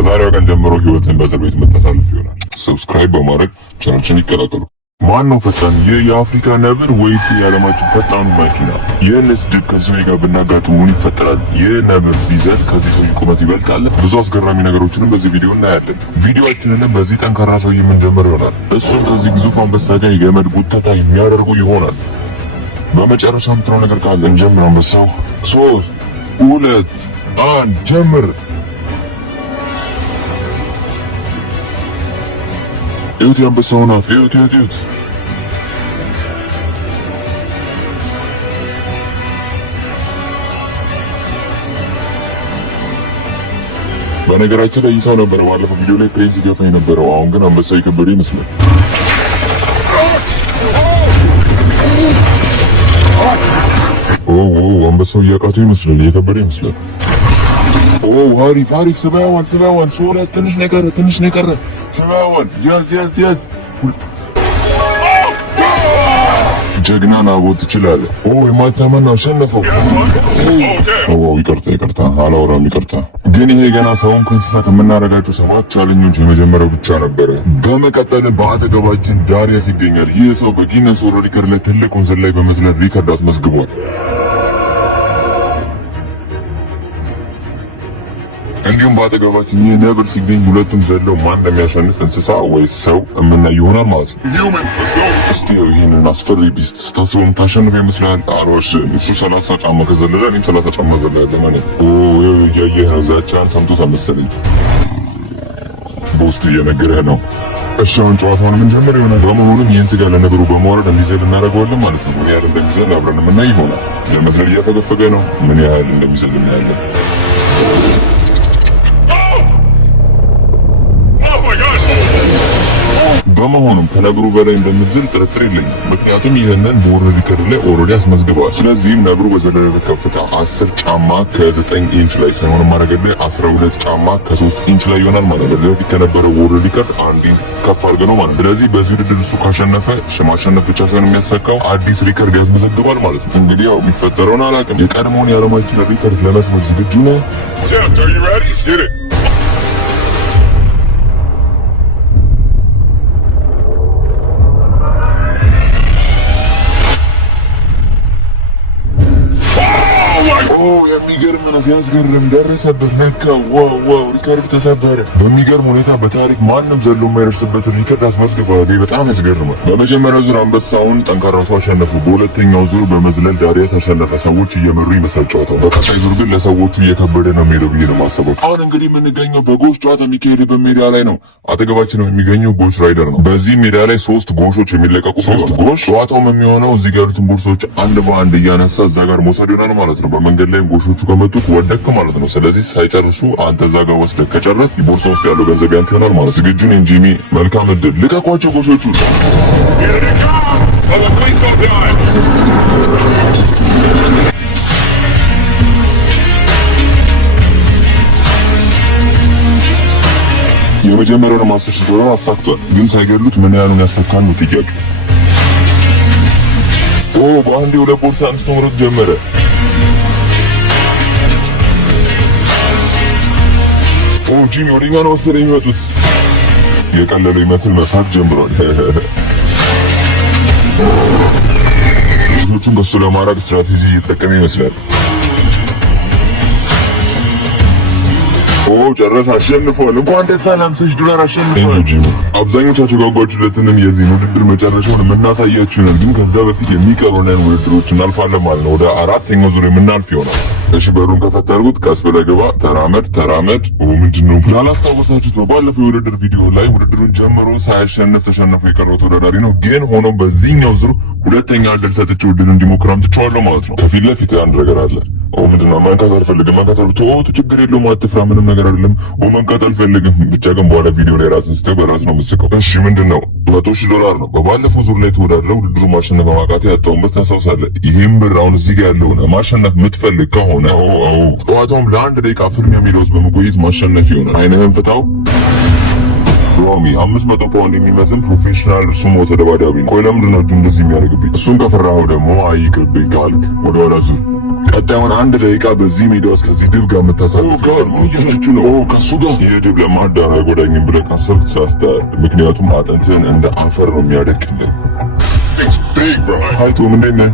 ከዛሬው ቀን ጀምሮ ህይወትን በእስር ቤት መታሳለፍ ይሆናል። ሰብስክራይብ በማድረግ ቻናላችንን ይቀላቀሉ። ማን ነው ፈጣን? ይህ የአፍሪካ ነብር ወይስ የዓለማችን ፈጣኑ መኪና? ይህንስ ድብ ከሰው ጋር ብናጋጥሙ ምን ይፈጠራል? ይህ ነብር ቢዘል ከዚህ ሰው ቁመት ይበልጣል? ብዙ አስገራሚ ነገሮችንም በዚህ ቪዲዮ እናያለን። ቪዲዮአችንንም በዚህ ጠንካራ ሰው የምንጀምር ይሆናል። እሱም ከዚህ ግዙፍ አንበሳ ጋር የገመድ ጉተታ የሚያደርጉ ይሆናል። በመጨረሻ የምትለው ነገር ካለ እንጀምር። አንበሳው 3 2 1 ጀምር። እዩት የአንበሳውን አፍ፣ እዩት። በነገራችን ላይ ይህ ሰው ነበረ ባለፈው ቪዲዮ ላይ ፕሬስ ይገፋ የነበረው። አሁን ግን አንበሳው የከበደ ይመስላል። አንበሳው እያቃተው ይመስላል፣ እየከበደ ይመስላል። አሪፍ ስባዋን ሶላ ትንሽ ነገር ስባዋን ያዝ ጀግና ናቦ ትችላለህ። የማታመን አሸነፈው። ይቅርታ አላወራም። ይቅርታ። ግን ይሄ ገና ሰውን ከእንስሳ ከምናደርጋቸው 7 ቻሌንጆች የመጀመሪያው ብቻ ነበረ። በመቀጠል በአጠገባችን ዳሪየስ ይገኛል። ይህ ሰው በጊነስ ወርልድ ሪከርድ ላይ ትልቁን ዝላይ በመዝለል ሪከርድ አስመዝግቧል። እንዲሁም በአጠገባችን ይህ ነብር ሲገኝ ሁለቱም ዘለው ማን እንደሚያሸንፍ እንስሳ ወይስ ሰው የምናይ ይሆናል ማለት ነው። እስቲ ይህንን አስፈሪ ቢስት ስታስበው የምታሸንፍ ይመስላል? አልዋሽም። እሱ 30 ጫማ ከዘለለ እኔም 30 ጫማ ዘለለ ማለት እያየህ ነው። ዛቻን ሰምቶታል መሰለኝ። በውስጥ እየነገረህ ነው። እሺ አሁን ጨዋታውን የምንጀምር ይሆናል። በመሆኑም ይህን ስጋ ለነብሩ በመውረድ እንዲዘል እናደርገዋለን ማለት ነው። ምን ያህል እንደሚዘል አብረን የምናይ ይሆናል። ለመዝለል እያፈገፈገ ነው። ምን ያህል እንደሚዘል እናያለን። በመሆኑም ከነብሩ በላይ እንደምትዘል ጥርጥር የለኝም። ምክንያቱም ይህንን በወርልድ ሪከርድ ላይ ኦልሬዲ አስመዝግበዋል። ስለዚህም ነብሩ በዘለለበት ከፍታ 10 ጫማ ከ9 ኢንች ላይ ሳይሆን ማረገድ ላይ 12 ጫማ ከ3 ኢንች ላይ ይሆናል ማለት ነው። በዚህ በፊት ከነበረው ወርልድ ሪከርድ አንድ ከፍ አድርገ ነው ማለት ነው። ስለዚህ በዚህ ውድድር እሱ ካሸነፈ ማሸነፍ ብቻ ሳይሆን የሚያሳካው አዲስ ሪከርድ ያስመዘግባል ማለት ነው። እንግዲህ ያው የሚፈጠረውን አላውቅም። የቀድሞውን የዓለማችን ሪከርድ ለመስመር ዝግጁ ነው? የሚገርም ነው። ሲያስገርም ደረሰበት፣ ነካ። ዋው ሪከርድ ተሰበረ። በሚገርም ሁኔታ በታሪክ ማንም ዘሎ የማይደርስበት ሪከርድ አስመዝግቧል። በጣም ያስገርማል። በመጀመሪያው ዙር አንበሳውን ጠንካራው ሰው አሸነፉ። በሁለተኛው ዙር በመዝለል ዳሪየስ አሸነፈ። ሰዎች እየመሩ ይመስላል ጨዋታው። በቀጣይ ዙር ግን ለሰዎቹ እየከበደ ነው የሚሄደው ብዬ ነው የማስበው። አሁን እንግዲህ የምንገኘው በጎሽ ጨዋታ የሚካሄድበት ሜዳ ላይ ነው። አጠገባችን የሚገኘው ጎሽ ራይደር ነው። በዚህ ሜዳ ላይ 3 ጎሾች የሚለቀቁ 3 ጎሽ። ጨዋታውም የሚሆነው እዚህ ጋር ያሉትን ቦርሶች አንድ በአንድ እያነሳ እዛ ጋር መውሰድ ይሆናል ማለት ነው። በመንገድ ላይ ጎሾቹ ከመጡ ወደክ ማለት ነው። ስለዚህ ሳይጨርሱ አንተ እዛ ጋር ወስደህ ከጨረስ ቦርሳ ውስጥ ያለው ገንዘብ ያንተ ይሆናል ማለት። ዝግጁ ነኝ ጂሚ? መልካም እድል። ልቀቋቸው ጎሾቹ። የመጀመሪያውን 10,000 ዶላር አሳክቷል። ግን ሳይገሉት ምን ያህሉን ያሳካል ነው ጥያቄ። በአንዴ 2 ቦርሳ አንስቶ መሮጥ ጀመረ። ጂሚ ወደኛ ነው መሰለኝ የሚመጡት። የቀለለው ይመስል መሳቅ ጀምሯል። ልጆቹን ከሱ ለማራቅ ስትራቴጂ እየተጠቀመ ይመስላል። ጨረሰ፣ አሸንፏል። እንኳን ደስ አለህ፣ 50,000 ዶላር አሸንፏል። አብዛኞቻችሁ ጓጓችሁለትንም የዚህን ውድድር መጨረሻውን የምናሳያችሁ ይሆናል። ግን ከዛ በፊት የሚቀሩንን ውድድሮች እናልፋለን ማለት ነው። ወደ 4ኛው ዙር የምናልፍ ይሆናል። እሺ በሩን ከፈት አድርጉት። ቀስ ብለህ ግባ። ተራመድ። ምንድነው ያላስታወሳችሁት? በባለፈው የውድድር ቪዲዮ ላይ ውድድሩን ጀምሮ ሳያሸንፍ ተሸነፈ የቀረው ተወዳዳሪ ነው። ግን ሆኖም በዚህኛው ዙር ሁለተኛ እድል ሰጥቼ ውድድር እንዲሞክር አምጥቼዋለሁ ማለት ነው። ከፊት ለፊት አንድ ነገር አለ። ምንድነው? መንካት አልፈልግም። ችግር የለውም፣ አትፍራ፣ ምንም ነገር አይደለም። መንካት አልፈልግም። ብቻ ግን በኋላ ቪዲዮ ላይ ራስን ስትይ በራስ ነው የምትስቀው። እሺ ምንድነው? 100,000 ዶላር ነው። በባለፈው ዙር ላይ ተወዳድረው ውድድሩ ማሸነፍ በማቃቴ ያጣውን ብር ታስታውሳለህ? ይሄን ብር አሁን እዚህ ጋር ያለውን ማሸነፍ የምትፈልግ ከሆነ ጨዋታውም ለ1 ደቂቃ ፍልሚያ ሜዳ ውስጥ በመቆየት ማሸነፍ ይሆናል። አይነህን ፍታው። ሮሚ 500 ፓውንድ የሚመስል ፕሮፌሽናል ሱሞ ተደባዳቢ ነው። ቆይ ለምንድን ነው እንደዚህ የሚያደርግብኝ? እሱን ከፈራኸው ደግሞ አይቅርብኝ ካልክ ወደ ኋላ ዙር። ቀጣዩን 1 ደቂቃ በዚህ ሜዳ ውስጥ ከዚህ ድብ ጋር የምታሳልፍ ጋር ምን እያላችሁ ነው? ከሱ ጋር ይህ ድብ ለማዳን አይጎዳኝም ብለህ ካሰብክ ተሳስተሃል። ምክንያቱም አጥንትህን እንደ አፈር ነው የሚያደቅልህ። ሀይቶም እንዴት ነህ?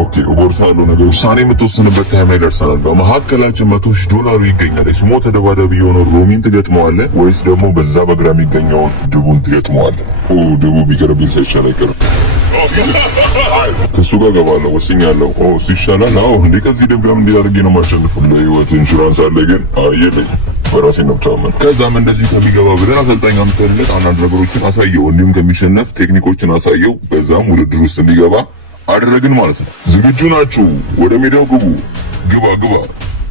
ኦኬ እጎርሳለሁ። ነገር ውሳኔ የምትወስንበት ታይም ላይ ደርሰናል። በመካከላችን $100,000 ይገኛል። ስሞ ተደባዳቢ የሆነው ሮሚን ትገጥመዋለህ ወይስ ደግሞ በዛ በግራ የሚገኘውን ድቡን ትገጥመዋለህ? ድቡ ቢቀርብኝ ሳይሻል አይቀርም። ከሱ ጋር ገባለሁ ወስኛለሁ። እሱ ይሻላል። እንዴ ከዚህ ድብ ጋር እንዴት አድርጌ ነው የማሸንፈው? ለህይወት ኢንሹራንስ አለ ግን የለኝም። በራሴ ነው የምታመን። ከዛም እንደዚህ ከሚገባ ብለን አሰልጣኝ አምጥተንለት አንዳንድ ነገሮችን አሳየው፣ እንዲሁም ከሚሸነፍ ቴክኒኮችን አሳየው። በዛም ውድድር ውስጥ እንዲገባ አደረግን ማለት ነው። ዝግጁ ናችሁ? ወደ ሜዳው ግቡ። ግባ።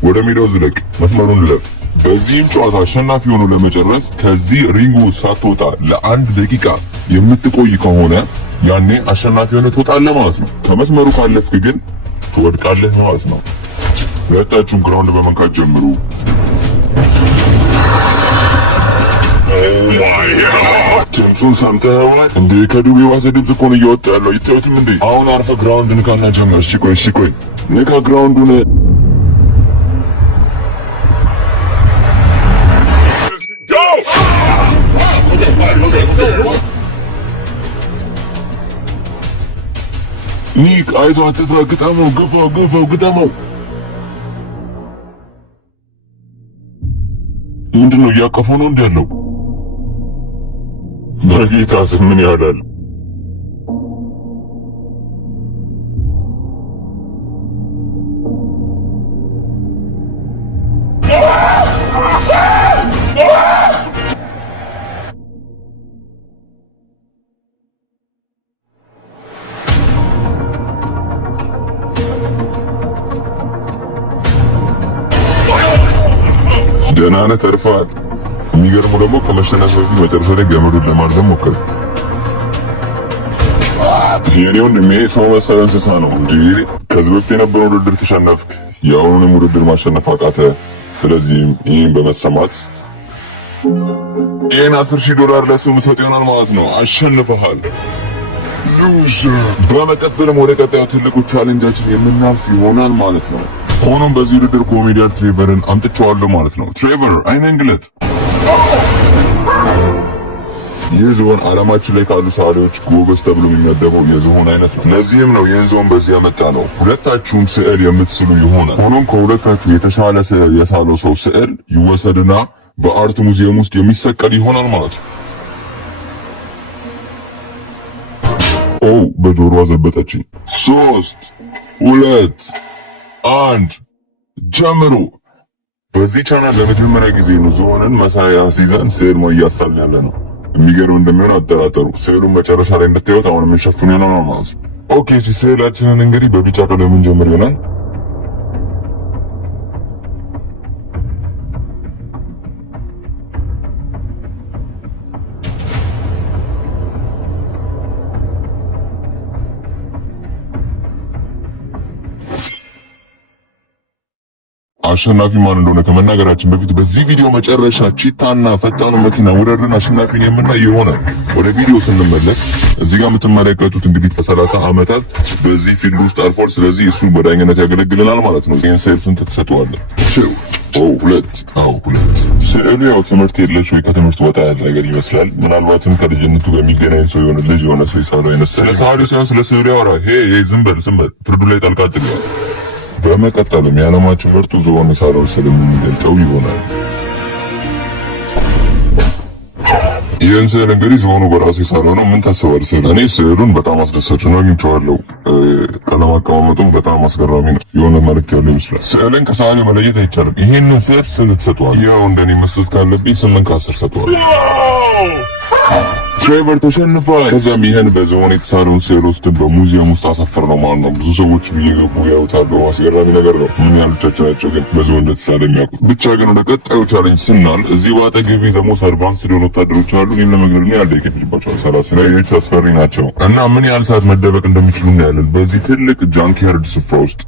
ወደ ሜዳው ዝለቅ፣ መስመሩን ለፍ። በዚህም ጨዋታ አሸናፊ ሆኖ ለመጨረስ ከዚህ ሪንጉ ሳትወጣ ለ1 ደቂቃ የምትቆይ ከሆነ ያኔ አሸናፊ ሆነ ትወጣለህ ማለት ነው። ከመስመሩ ካለፍክ ግን ትወድቃለህ ማለት ነው። ሁለታችሁም ግራውንድ በመንካት ጀምሩ። ድምፁን ሰምተኸዋል እንዴ? ከዱቤ ዋዘ ድምፅ እኮ ነው እየወጣ ያለው። ይታዩትም እንዴ? አሁን አርፈ ግራውንድ ንካና ጀምር። እሺ ቆይ ንካ ግራውንዱን። ኒክ አይዞህ አትፍራ፣ ግጠመው፣ ግፋው፣ ግጠመው። ምንድነው እያቀፈው ነው እንዴ ያለው? በጌታ ስም ምን ያህላል? ደህና ነህ? ተርፈሃል። የሚገርመው ደግሞ ከመሸነፍ በፊት መጨረሻ ላይ ገመዱን ለማርዘም ሞከረ። የኔ ወንድሜ ሰው መሰለ እንስሳ ነው እንጂ ከዚህ በፊት የነበረውን ውድድር ተሸነፍክ፣ የአሁኑንም ውድድር ማሸነፍ አቃተ። ስለዚህም ይህን በመሰማት ይህን $10,000 ለሱ ምሰጥ ይሆናል ማለት ነው። አሸንፈሃል። በመቀጠልም ወደ ቀጣዩ ትልቁ ቻሌንጃችን የምናልፍ ይሆናል ማለት ነው። ሆኖም በዚህ ውድድር ኮሜዲያን ትሬቨርን አምጥቼዋለሁ ማለት ነው። ትሬቨር አይነን ግለጥ። ይህ ዝሆን ዓለማችን ላይ ካሉ ሰዓሊዎች ጎበዝ ተብሎ የሚመደበው የዝሆን አይነት ነው። ለዚህም ነው ይህን ዝሆን በዚህ ያመጣ ነው። ሁለታችሁም ስዕል የምትስሉ ይሆናል። ሆኖም ከሁለታችሁ የተሻለ ስዕል የሳለው ሰው ስዕል ይወሰድና በአርት ሙዚየም ውስጥ የሚሰቀል ይሆናል ማለት ነው። በጆሮዋ ዘበጠችኝ። 3 2 1 ጀምሩ። በዚህ ቻናል ለመጀመሪያ ጊዜ ነው ዝሆንን መሳያ ሲዘን ስዕል እያሳልን ያለ ነው። የሚገርም እንደሚሆን አጠራጠሩ። ስዕሉን መጨረሻ ላይ እንድታዩት አሁን የምንሸፍኑ ይሆናል ማለት ነው። ኦኬ ስዕላችንን እንግዲህ በቢጫ ቀለም እንጀምር ይሆናል። አሸናፊ ማን እንደሆነ ከመናገራችን በፊት በዚህ ቪዲዮ መጨረሻ ቺታና ፈጣኑ መኪና ውድድርን አሸናፊን የምናይ ይሆናል። ወደ ቪዲዮ ስንመለስ እዚህ ጋር የምትመለከቱት እንግዲህ ከ30 ዓመታት በዚህ ፊልድ ውስጥ አልፏል። ስለዚህ እሱ በዳኝነት ያገለግለናል ማለት ነው። ይሄን ስዕል ስንት ትሰጠዋለህ? 2 ስዕሉ ያው ትምህርት የለሽ ወይ ከትምህርት ወጣ ያለ ነገር ይመስላል። ምናልባትም ከልጅነቱ በሚገናኝ ሰው የሆነ ልጅ የሆነ ሰው ይሳለው አይነት ስለ ሰዓሊው ሳይሆን ስለ ስዕሉ ያወራ። ዝም በል ፍርዱ ላይ ጣልቃ አትግባ። በመቀጠልም የዓለማችን ምርጡ ዝሆን የሳለውን ስዕል የምንገልጸው ይሆናል። ይህን ስዕል እንግዲህ ዝሆኑ በራሱ የሳለው ነው። ምን ታስባለህ? እኔ ስዕሉን በጣም አስደሳች ነው አግኝቼዋለሁ። ቀለም አቀማመጡም በጣም አስገራሚ ነው። የሆነ መልክ ያለው ይመስላል። ስዕልን ከሰዓሊው መለየት አይቻልም። ይሄንን ስዕል ስንት ትሰጠዋለህ? ያው እንደኔ መስጠት ካለብኝ 8 ከ10 ሰጠዋለሁ። ትሬቨር ተሸንፏል። ከዛም ይሄን በዝሆን የተሳለውን ስዕል ውስጥ በሙዚየም ውስጥ አሰፈር ነው ማለት ነው። ብዙ ሰዎች እየገቡ ያዩታሉ። አስገራሚ ነገር ነው። ምን ያህሎቻቸው ናቸው ግን በዝሆን እንደተሳለ የሚያውቁት? ብቻ ግን ወደ ቀጣዩ ቻሌንጅ ስናል እዚህ በአጠገቤ ደግሞ አድቫንስ የሆኑ ወታደሮች አሉ። ይህን ለመግደል ያለ ይከብድባቸዋል። 30 አስፈሪ ናቸው እና ምን ያህል ሰዓት መደበቅ እንደሚችሉ እናያለን በዚህ ትልቅ ጃንክያርድ ስፍራ ውስጥ።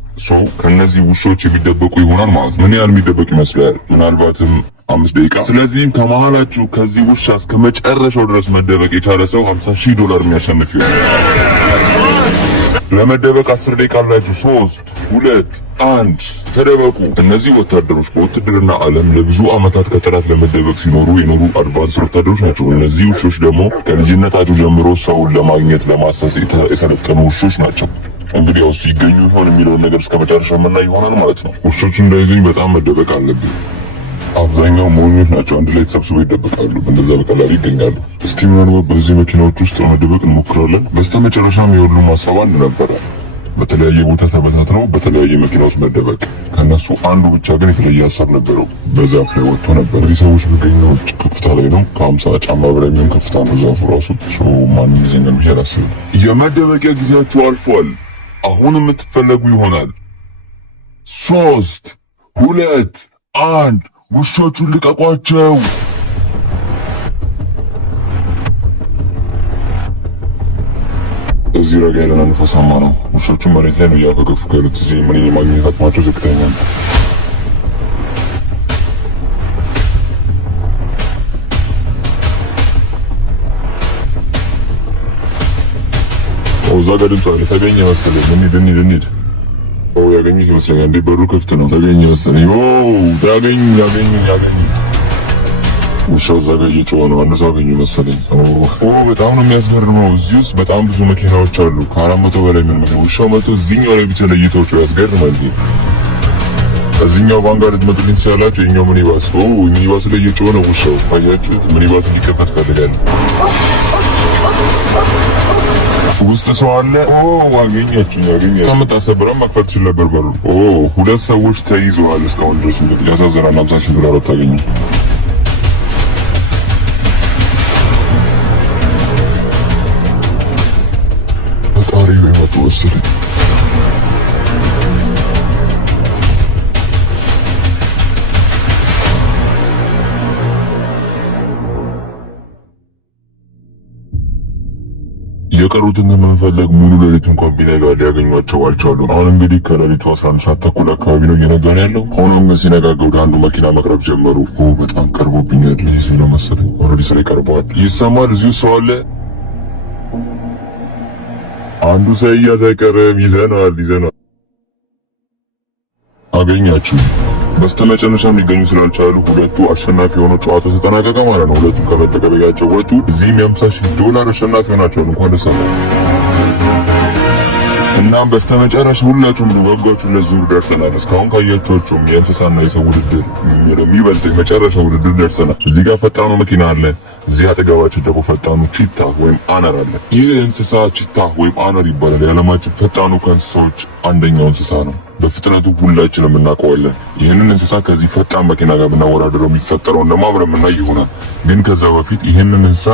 ከነዚህ ውሾች የሚደበቁ ይሆናል ማለት ነው። ምን ያህል የሚደበቅ ይመስላል? ምናልባትም 5 ደቂቃ። ስለዚህም ከመሃላችሁ ከዚህ ውሻ እስከ መጨረሻው ድረስ መደበቅ የቻለ ሰው $50,000 የሚያሸንፍ ይሆናል። ለመደበቅ 10 ደቂቃ አላችሁ። 3 2 1 ተደበቁ። እነዚህ ወታደሮች በውትድርና ዓለም ለብዙ ዓመታት ከጠላት ለመደበቅ ሲኖሩ የኖሩ አድቫንስ ወታደሮች ናቸው። እነዚህ ውሾች ደግሞ ከልጅነታቸው ጀምሮ ሰውን ለማግኘት ለማሰስ የሰለጠኑ ውሾች ናቸው። እንግዲህ ያው ሲገኙ ይሆን የሚለውን ነገር እስከ መጨረሻ የምናይ ይሆናል ማለት ነው። ውሾቹ እንዳይዙኝ በጣም መደበቅ አለብኝ። አብዛኛው ሞኞች ናቸው። አንድ ላይ ተሰብስበው ይደበቃሉ። እንደዛ በቀላሉ ይገኛሉ። እስቲ ምናልባት በዚህ መኪናዎች ውስጥ ለመደበቅ እንሞክራለን። በስተመጨረሻም የሁሉም ሀሳብ አንድ ነበረ። በተለያየ ቦታ ተበታትነው በተለያየ መኪና ውስጥ መደበቅ። ከነሱ አንዱ ብቻ ግን የተለየ ሀሳብ ነበረው። በዛፍ ላይ ወጥቶ ነበር። እዚህ ሰዎች የሚገኘው ከፍታ ላይ ነው። ከ50 ጫማ በላይ የሚሆን ከፍታ ነው ዛፉ ራሱ። ማንም ይዘኛል ብዬ አላስብም። የመደበቂያ ጊዜያችሁ አልፏል። አሁን የምትፈለጉ ይሆናል። 3 2 1 ውሾቹን ልቀቋቸው። እዚህ ረጋ ያለና ነፋሳማ ነው። ውሾቹ መሬት ላይ ነው እያፈገፉ ያሉት። እዚህ ምን የማግኘት አቅማቸው ዝቅተኛ ነው። እዛ ጋር ድምፅ አለ። ተገኘ መሰለኝ። እንሂድ። ያገኘህ ይመስለኛል። እንዴ በሩ ክፍት ነው። ተገኘ መሰለኝ። ያገኝ ውሻው እዛ ጋር እየጮኸ ነው። አንድ ሰው አገኘ መሰለኝ። በጣም ነው የሚያስገርመው። እዚህ ውስጥ በጣም ብዙ መኪናዎች አሉ። ከ400 በላይ ምን መኪና። ውሻው መጥቶ እዚህኛው ላይ ብቻ ለይቶቹ ያስገርማል። እዚህኛው ቫንጋርድ ልትመጡልኝ ትችላላችሁ። የኛው ሚኒባስ ሚኒባስ ላይ እየጮኸ ነው ውሻው። አያችሁት? ሚኒባስ እንዲከፈት ፈልጋለሁ። ውስጥ ሰው አለ። አገኛችኝ። ከምታሰብረም መክፈት ትችል ነበር በሩ። 2 ሰዎች ተይዘዋል እስካሁን ድረስ። እንግዲህ ያሳዝናል። 50,000 ዶላር አታገኙ። በጣሪ በመቶ ወስድ የቀሩትን መፈለግ ሙሉ ሌሊት እንኳን ቢነጋ ሊያገኟቸው አልቻሉም። አሁን እንግዲህ ከሌሊቱ 11 ሰዓት ተኩል አካባቢ ነው እየነጋን ያለው። ሆኖም ግን ሲነጋጋ ወደ አንዱ መኪና መቅረብ ጀመሩ። በጣም ቀርቦብኛል። ይህ ነው መሰለኝ። ኦልሬዲ ስለ ቀርበዋል። ይሰማል። እዚሁ ሰው አለ። አንዱ ሳይያዝ አይቀርም። ይዘናል። አገኛችሁ። በስተመጨረሻም ሊገኙ ስላልቻሉ ሁለቱ አሸናፊ የሆነው ጨዋታ ተጠናቀቀ ማለት ነው። ሁለቱ ከመደበቂያቸው ወጡ። እዚህም የ50,000 ዶላር አሸናፊ ሆናቸዋል። እንኳን ደስ አላችሁ። እናም በስተመጨረሻ ሁላችሁም በጓጓችሁ ለዙር ደርሰናል። እስካሁን ካያችኋቸውም የእንስሳና የሰው ውድድር የሚበልጥ የመጨረሻ ውድድር ደርሰናል። እዚህ ጋር ፈጣኑ መኪና አለ። እዚህ አጠገባችን ደግሞ ፈጣኑ ቺታ ወይም አነር አለ። ይህ እንስሳ ቺታ ወይም አነር ይባላል። የዓለማችን ፈጣኑ ከእንስሳዎች አንደኛው እንስሳ ነው። በፍጥነቱ ሁላችንም እናውቀዋለን። ይህንን እንስሳ ከዚህ ፈጣን መኪና ጋር ብናወዳደረው የሚፈጠረውን ለማብረም እና ይሆናል። ግን ከዛ በፊት ይህንን እንስሳ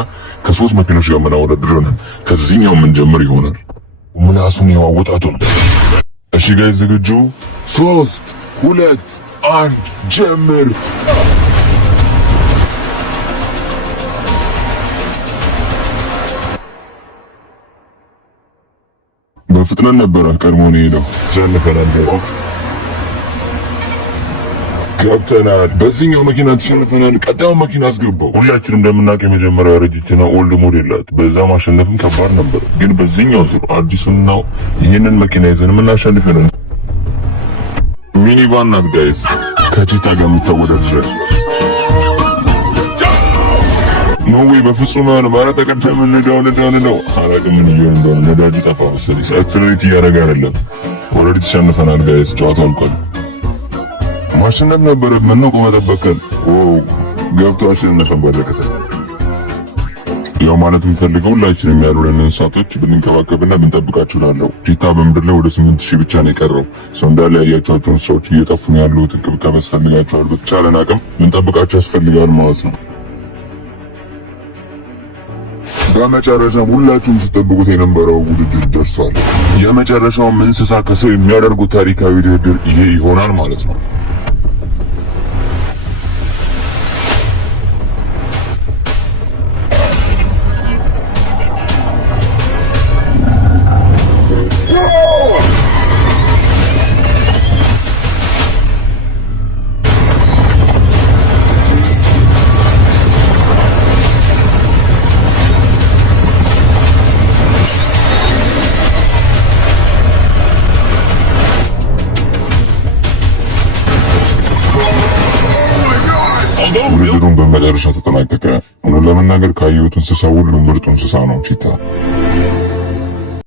ከ3 መኪኖች ጋር ብናወዳደረው ከዚህኛው ምን ጀምር ይሆናል። ምላሱን ያዋወጣቱን። እሺ ጋይስ ዝግጁ? 3 2 1 ጀምር። በፍጥነት ነበረ ቀድሞ ነው የሄደው። ሸንፈናል። ገብተናል። በዚህኛው መኪና ተሸንፈናል። ቀጣዩ መኪና አስገባው። ሁላችንም እንደምናውቀው የመጀመሪያው ረጅትና ኦልድ ሞዴል ናት። በዛ ማሸነፍም ከባድ ነበር። ግን በዚህኛው ዙር አዲሱና ይህንን መኪና ይዘን የምናሸንፍ ነው። ሚኒቫን ናት ጋይስ፣ ከቺታ ጋር የምታወዳድረን ነው ወይ? በፍጹም ነው። ማለት ተቀደም እንደው አላውቅም ምን ይሆን እንደሆነ። ነዳጁ ጠፋ መሰለኝ። አክሰለሬት እያደረገ አይደለም። ኦልሬዲ ተሸንፈናል ጋይስ። ጨዋታው አልቋል። ማሸነፍ ነበረብን ነው ቆመጠበከን። ገብቶ አሸነፈን ባለቀሰ። ያው ማለት የምፈልገው ሁላችንም ያሉንን እንስሳቶች ብንንከባከብና ብንጠብቃቸው እላለሁ። ቺታ በምድር ላይ ወደ 8,000 ብቻ ነው የቀረው። ሰው እንዳለ ያያቸዋቸው እንስሳዎች እየጠፉ ነው ያሉት። እንክብካቤ ያስፈልጋቸዋል። በተቻለን አቅም ብንጠብቃቸው ያስፈልጋል ማለት ነው። በመጨረሻም ሁላችሁም ስትጠብቁት የነበረው ውድድር ደርሷል። የመጨረሻውም እንስሳ ከሰው የሚያደርጉት ታሪካዊ ውድድር ይሄ ይሆናል ማለት ነው። ውድድሩን በመጨረሻ ተጠናቀቀ። እውነት ለመናገር ካየሁት እንስሳ ሁሉ ምርጡ እንስሳ ነው ቺታ።